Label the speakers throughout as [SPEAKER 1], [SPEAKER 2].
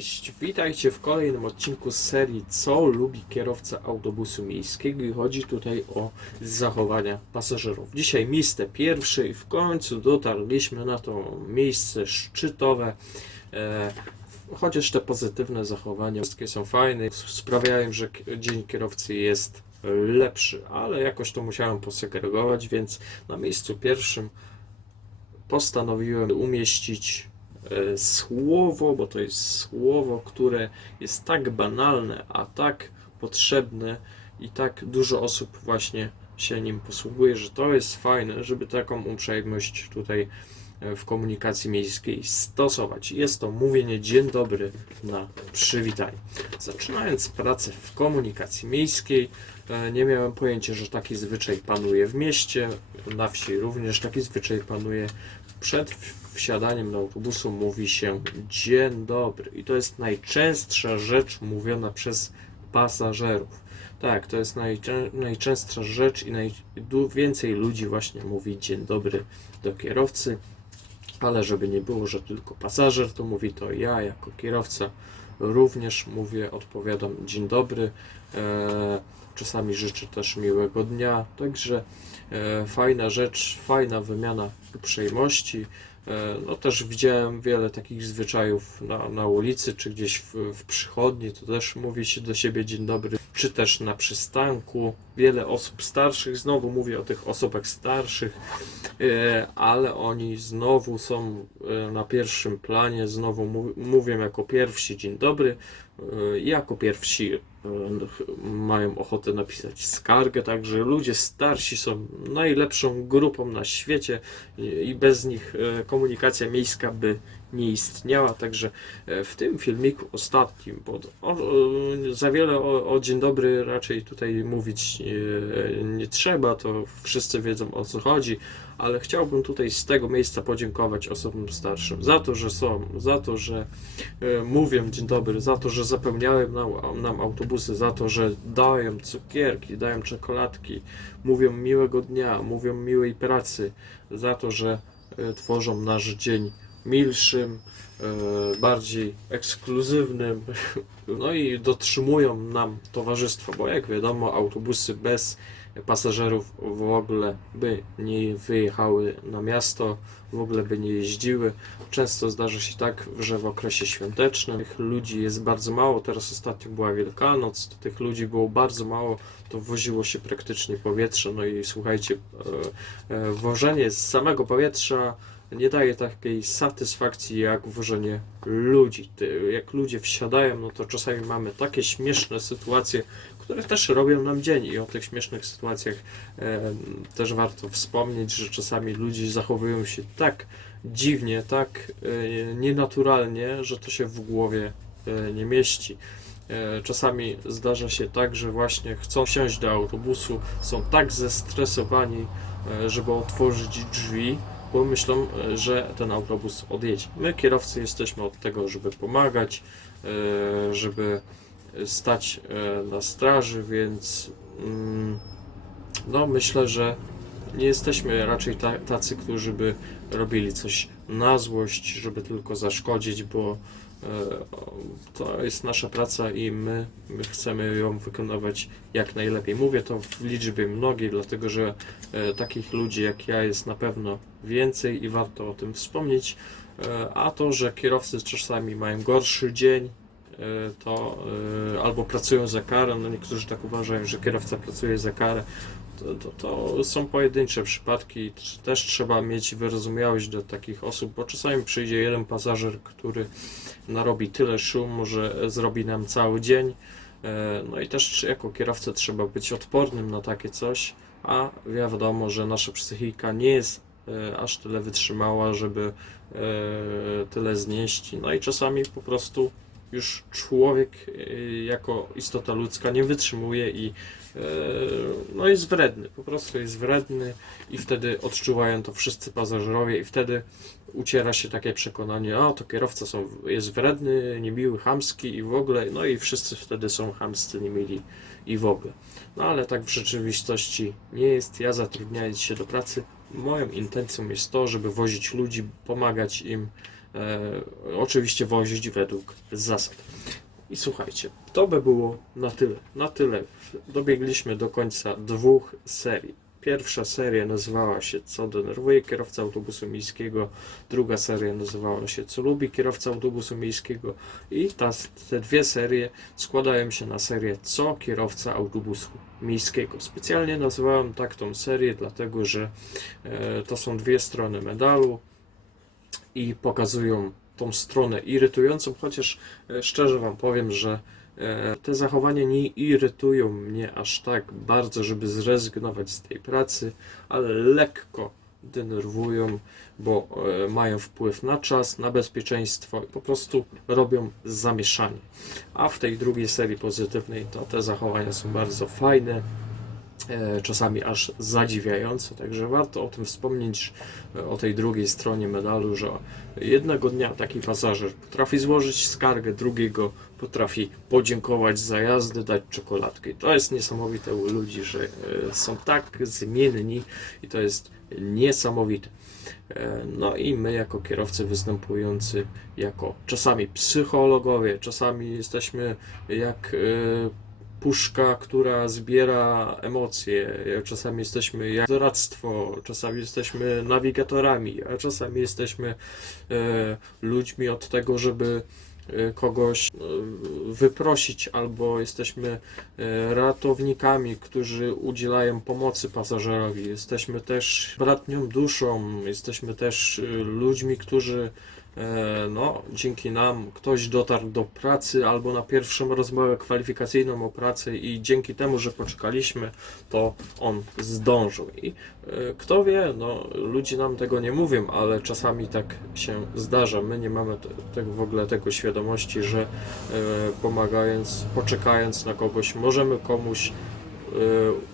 [SPEAKER 1] Cześć, witajcie w kolejnym odcinku serii Co lubi kierowca autobusu miejskiego i chodzi tutaj o zachowania pasażerów. Dzisiaj miejsce pierwsze i w końcu dotarliśmy na to miejsce szczytowe. E, chociaż te pozytywne zachowania wszystkie są fajne, sprawiają, że dzień kierowcy jest lepszy, ale jakoś to musiałem posegregować, więc na miejscu pierwszym postanowiłem umieścić słowo, bo to jest słowo, które jest tak banalne, a tak potrzebne i tak dużo osób właśnie się nim posługuje, że to jest fajne, żeby taką uprzejmość tutaj e, w komunikacji miejskiej stosować. Jest to mówienie dzień dobry na przywitanie. Zaczynając pracę w komunikacji miejskiej, e, nie miałem pojęcia, że taki zwyczaj panuje w mieście, na wsi również taki zwyczaj panuje. Przed wsiadaniem do autobusu mówi się dzień dobry i to jest najczęstsza rzecz mówiona przez pasażerów. Tak, to jest najczę- najczęstsza rzecz i najwięcej ludzi właśnie mówi dzień dobry do kierowcy, ale żeby nie było, że tylko pasażer to mówi, to ja jako kierowca również mówię, odpowiadam dzień dobry. E, czasami życzę też miłego dnia, także e, fajna rzecz, fajna wymiana uprzejmości. E, no też widziałem wiele takich zwyczajów na, na ulicy, czy gdzieś w, w przychodni, to też mówi się do siebie dzień dobry, czy też na przystanku. Wiele osób starszych, znowu mówię o tych osobach starszych, e, ale oni znowu są e, na pierwszym planie, znowu mówią jako pierwsi dzień dobry, jako pierwsi e, mają ochotę napisać skargę, także ludzie starsi są najlepszą grupą na świecie i bez nich e, komunikacja miejska by nie istniała, także e, w tym filmiku ostatnim, bo o, za wiele o, o dzień dobry raczej tutaj mówić e, nie trzeba, to wszyscy wiedzą o co chodzi, ale chciałbym tutaj z tego miejsca podziękować osobom starszym za to, że są, za to, że e, mówią dzień dobry, za to, że zapełniają nam, nam autobusy, za to, że dają cukierki, dają czekoladki, mówią miłego dnia, mówią miłej pracy, za to, że e, tworzą nasz dzień milszym, e, bardziej ekskluzywnym, no i dotrzymują nam towarzystwo, bo jak wiadomo, autobusy bez pasażerów w ogóle by nie wyjechały na miasto, w ogóle by nie jeździły. Często zdarza się tak, że w okresie świątecznym tych ludzi jest bardzo mało. Teraz ostatnio była Wielkanoc, to tych ludzi było bardzo mało, to woziło się praktycznie powietrze. No i słuchajcie, e, e, wożenie z samego powietrza nie daje takiej satysfakcji jak wożenie ludzi. Jak ludzie wsiadają, no to czasami mamy takie śmieszne sytuacje, które też robią nam dzień i o tych śmiesznych sytuacjach e, też warto wspomnieć, że czasami ludzie zachowują się tak dziwnie, tak e, nienaturalnie, że to się w głowie e, nie mieści. E, Czasami zdarza się tak, że właśnie chcą wsiąść do autobusu, są tak zestresowani, e, żeby otworzyć drzwi, bo myślą, e, że ten autobus odjedzie. My, kierowcy, jesteśmy od tego, żeby pomagać, e, żeby stać e, na straży, więc mm, no myślę, że nie jesteśmy raczej ta, tacy, którzy by robili coś na złość, żeby tylko zaszkodzić, bo to jest nasza praca i my, my chcemy ją wykonywać jak najlepiej. Mówię to w liczbie mnogiej, dlatego że e, takich ludzi jak ja jest na pewno więcej i warto o tym wspomnieć. E, a to, że kierowcy czasami mają gorszy dzień, e, to e, albo pracują za karę, no niektórzy tak uważają, że kierowca pracuje za karę, to, to, są pojedyncze przypadki też trzeba mieć wyrozumiałość do takich osób, bo czasami przyjdzie jeden pasażer, który narobi tyle szumu, że zrobi nam cały dzień. E, No i też jako kierowca trzeba być odpornym na takie coś, a wiadomo, że nasza psychika nie jest e, aż tyle wytrzymała, żeby e, tyle znieść. No i czasami po prostu już człowiek e, jako istota ludzka nie wytrzymuje i e, no jest wredny, po prostu jest wredny i wtedy odczuwają to wszyscy pasażerowie i wtedy uciera się takie przekonanie, a to kierowca są, jest wredny, niemiły, chamski i w ogóle, no i wszyscy wtedy są chamscy, niemili i w ogóle. No ale tak w rzeczywistości nie jest. Ja zatrudniając się do pracy, moją intencją jest to, żeby wozić ludzi, pomagać im e, oczywiście wozić według zasad. I słuchajcie, to by było na tyle. Na tyle. Dobiegliśmy do końca dwóch serii. Pierwsza seria nazywała się Co denerwuje kierowca autobusu miejskiego, druga seria nazywała się Co lubi kierowca autobusu miejskiego i ta, te dwie serie składają się na serię Co kierowca autobusu miejskiego. Specjalnie nazywałem tak tą serię, dlatego że e, to są dwie strony medalu i pokazują tą stronę irytującą, chociaż e, szczerze Wam powiem, że e, te zachowania nie irytują mnie aż tak bardzo, żeby zrezygnować z tej pracy, ale lekko denerwują, bo e, mają wpływ na czas, na bezpieczeństwo i po prostu robią zamieszanie. A w tej drugiej serii pozytywnej to te zachowania są bardzo fajne, czasami aż zadziwiające, także warto o tym wspomnieć, e, o tej drugiej stronie medalu, że jednego dnia taki pasażer potrafi złożyć skargę, drugiego potrafi podziękować za jazdę, dać czekoladkę. I to jest niesamowite u ludzi, że e, są tak zmienni i to jest niesamowite. E, No i my jako kierowcy występujący jako czasami psychologowie, czasami jesteśmy jak e, puszka, która zbiera emocje. Czasami jesteśmy jak doradztwo, czasami jesteśmy nawigatorami, a czasami jesteśmy e, ludźmi od tego, żeby e, kogoś e, wyprosić, albo jesteśmy e, ratownikami, którzy udzielają pomocy pasażerowi. Jesteśmy też bratnią duszą, jesteśmy też ludźmi, którzy no, dzięki nam ktoś dotarł do pracy albo na pierwszą rozmowę kwalifikacyjną o pracę i dzięki temu, że poczekaliśmy, to on zdążył. I e, kto wie, no, ludzie nam tego nie mówią, ale czasami tak się zdarza. My nie mamy w ogóle tego świadomości, że e, pomagając, poczekając na kogoś, możemy komuś e,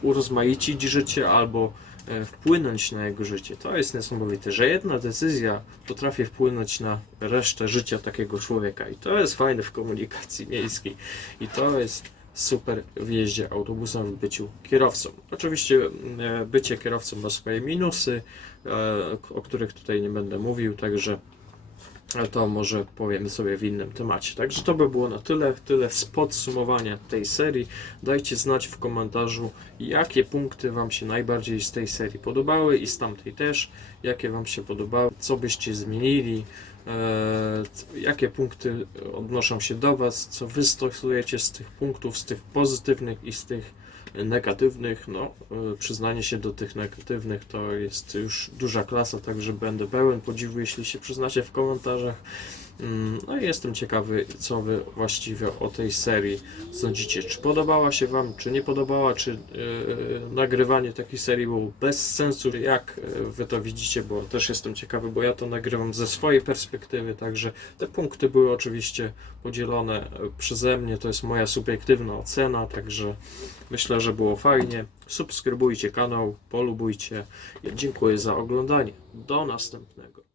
[SPEAKER 1] urozmaicić życie albo e, wpłynąć na jego życie. To jest niesamowite, że jedna decyzja potrafi wpłynąć na resztę życia takiego człowieka i to jest fajne w komunikacji miejskiej i to jest super w jeździe autobusem, w byciu kierowcą. Oczywiście e, bycie kierowcą ma swoje minusy, e, o których tutaj nie będę mówił, także ale to może powiemy sobie w innym temacie. Także to by było na tyle, tyle z podsumowania tej serii. Dajcie znać w komentarzu, jakie punkty Wam się najbardziej z tej serii podobały i z tamtej też, jakie Wam się podobały, co byście zmienili, e, jakie punkty odnoszą się do Was, co Wy stosujecie z tych punktów, z tych pozytywnych i z tych negatywnych. No, e, przyznanie się do tych negatywnych to jest już duża klasa, także będę pełen podziwu, jeśli się przyznacie w komentarzach. Mm, No i jestem ciekawy, co Wy właściwie o tej serii sądzicie. Czy podobała się Wam, czy nie podobała, czy e, nagrywanie takiej serii było bez sensu, jak e, Wy to widzicie, bo też jestem ciekawy, bo ja to nagrywam ze swojej perspektywy, także te punkty były oczywiście podzielone e, przeze mnie, to jest moja subiektywna ocena, także myślę, że było fajnie. Subskrybujcie kanał, polubujcie. Dziękuję za oglądanie. Do następnego.